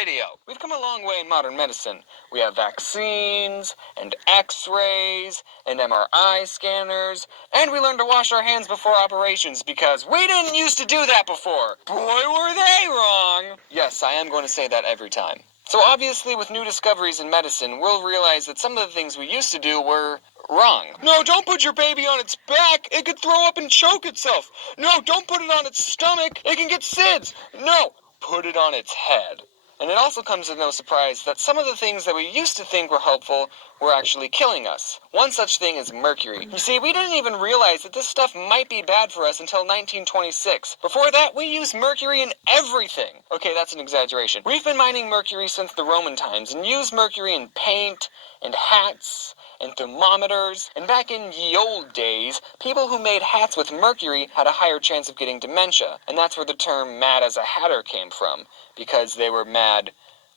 video. We've come a long way in modern medicine. We have vaccines, and x-rays, and MRI scanners, and we learned to wash our hands before operations because we didn't used to do that before. Boy, were they wrong! Yes, I am going to say that every time. So obviously, with new discoveries in medicine, we'll realize that some of the things we used to do were wrong. No, don't put your baby on its back. It could throw up and choke itself. No, don't put it on its stomach. It can get SIDS. No, put it on its head. And it also comes as no surprise that some of the things that we used to think were helpful were actually killing us. One such thing is mercury. You see, we didn't even realize that this stuff might be bad for us until 1926. Before that, we used mercury in everything. Okay, that's an exaggeration. We've been mining mercury since the Roman times and used mercury in paint and hats and thermometers. And back in ye old days, people who made hats with mercury had a higher chance of getting dementia. And that's where the term mad as a hatter came from, because they were mad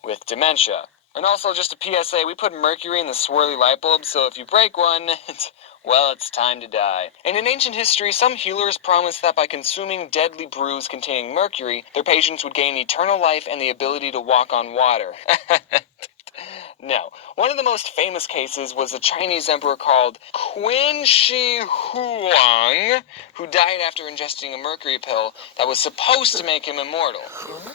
with dementia. And also, just a PSA, we put mercury in the swirly light bulb, so if you break one, well, it's time to die. And in ancient history, some healers promised that by consuming deadly brews containing mercury, their patients would gain eternal life and the ability to walk on water. No. One of the most famous cases was a Chinese emperor called Qin Shi Huang, who died after ingesting a mercury pill that was supposed to make him immortal.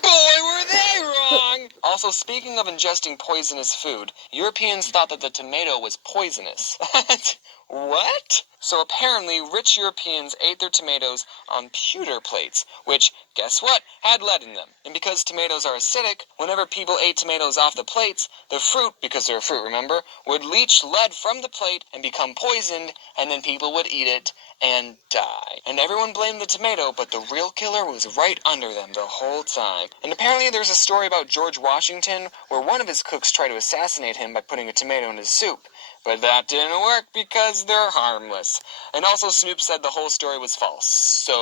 Boy, were they wrong! Also, speaking of ingesting poisonous food, Europeans thought that the tomato was poisonous. What? So apparently, rich Europeans ate their tomatoes on pewter plates, which, guess what, had lead in them. And because tomatoes are acidic, whenever people ate tomatoes off the plates, the fruit, because they're a fruit, remember, would leach lead from the plate and become poisoned, and then people would eat it and die. And everyone blamed the tomato, but the real killer was right under them the whole time. And apparently there's a story about George Washington where one of his cooks tried to assassinate him by putting a tomato in his soup. But that didn't work because they're harmless. And also Snoop said the whole story was false. So...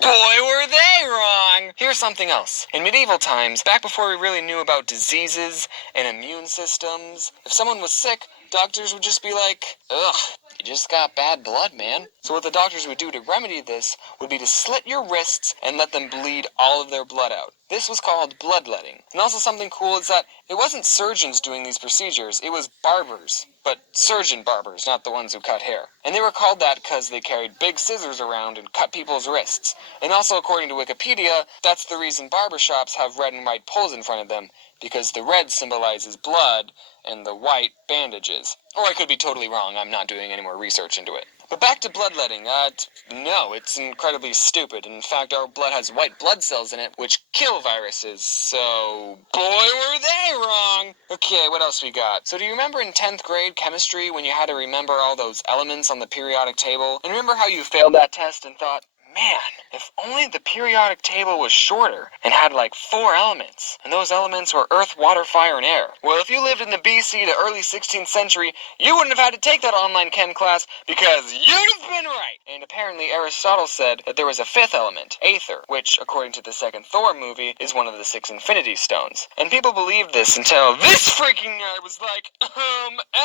boy, were they wrong! Here's something else. In medieval times, back before we really knew about diseases and immune systems, if someone was sick, doctors would just be like, ugh, you just got bad blood, man. So what the doctors would do to remedy this would be to slit your wrists and let them bleed all of their blood out. This was called bloodletting. And also something cool is that it wasn't surgeons doing these procedures, it was barbers. But surgeon barbers, not the ones who cut hair. And they were called that because they carried big scissors around and cut people's wrists. And also, according to Wikipedia, that's the reason barbershops have red and white poles in front of them, because the red symbolizes blood and the white bandages. Or I could be totally wrong, I'm not doing any more research into it. But back to bloodletting, no, it's incredibly stupid. In fact, our blood has white blood cells in it, which kill viruses, so... boy, were they wrong! Okay, what else we got? So do you remember in 10th grade chemistry when you had to remember all those elements on the periodic table? And remember how you failed that test and thought, man, if only the periodic table was shorter and had like 4 elements, and those elements were earth, water, fire, and air. Well, if you lived in the BC to early 16th century, you wouldn't have had to take that online chem class because you'd have been right. And apparently Aristotle said that there was a 5th element, aether, which, according to the second Thor movie, is one of the 6 Infinity Stones. And people believed this until this freaking guy was like,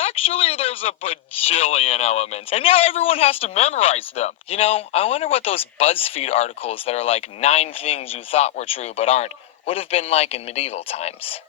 actually there's a bajillion elements, and now everyone has to memorize them. You know, I wonder what those BuzzFeed articles that are like 9 things you thought were true but aren't would have been like in medieval times.